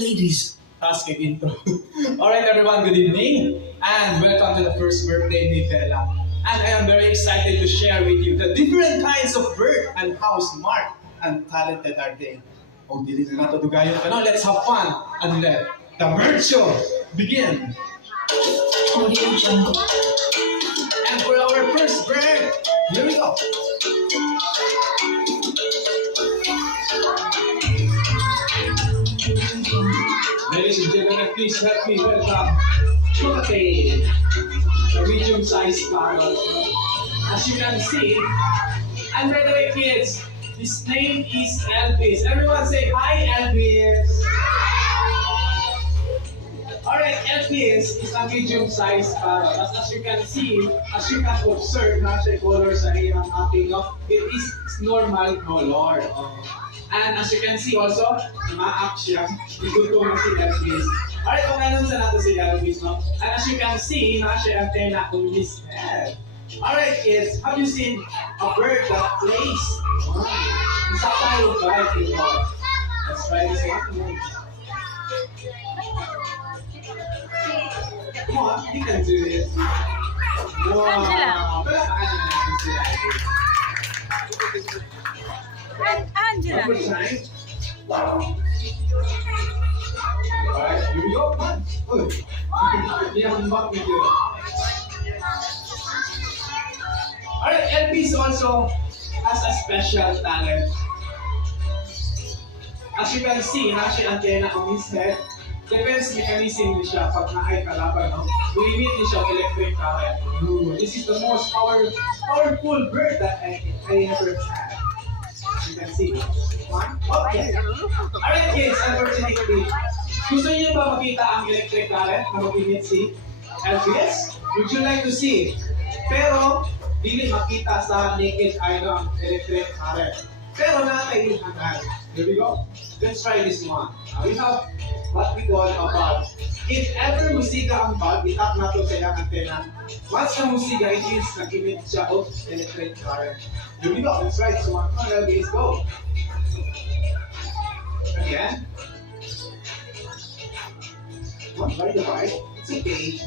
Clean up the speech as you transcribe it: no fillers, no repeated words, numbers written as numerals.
ladies. Task kay intro. Alright everyone, good evening and welcome to the first birthday ni Bella. And I am very excited to share with you the different kinds of bird and how smart and talented are they. O dili na nato dugayon pa no, let's have fun and let the bird show begin. And for our first bird, here we go. Ladies and gentlemen, please help me welcome Chocolate, a medium-sized parrot. As you can see, and by the way, kids, his name is Elvis. Everyone say hi, Elvis. Alright, Elvis is a medium-sized parrot. As you can see, as you can observe, nasa color sa iyang ating, no? It is normal color. And as you can see also, ma-up siya. Igutom na si Elvis. Alright, kung ano sa natin si Elvis, no? And as you can see, nasa antenna on his head. Alright kids, have you seen a bird that plays? Isa tayo bite ito. Let's try this one. Come on, you can do this. Wow. Angela. Palakpakan na natin si Elvis. Angela. One more time. Alright, here we go. One. Back with you. Alright, Elvis also has a special talent. As you can see, nasa antenna on his head. Defense mechanism niya siya pag naay kalaban, no? Limit niya siya electric current. This is the most powerful bird that I ever had. You can see. One. Okay. Alright kids, unfortunately, gusto niyo ba makita ang electric current na mag-emit si Elvis? Would you like to see? Pero, dili makita sa naked eye no, ang electric current. Pero nakakainin hanggang. Here we go. Let's try this one. We have what we call a bulb. If ever musika ang bulb, itap na ito sa iyang antenna. Once na musika, it means nag-emit siya of electric current. Here we go. Let's try this one. Come on, Elvis, go. Again. One by the right. It's okay.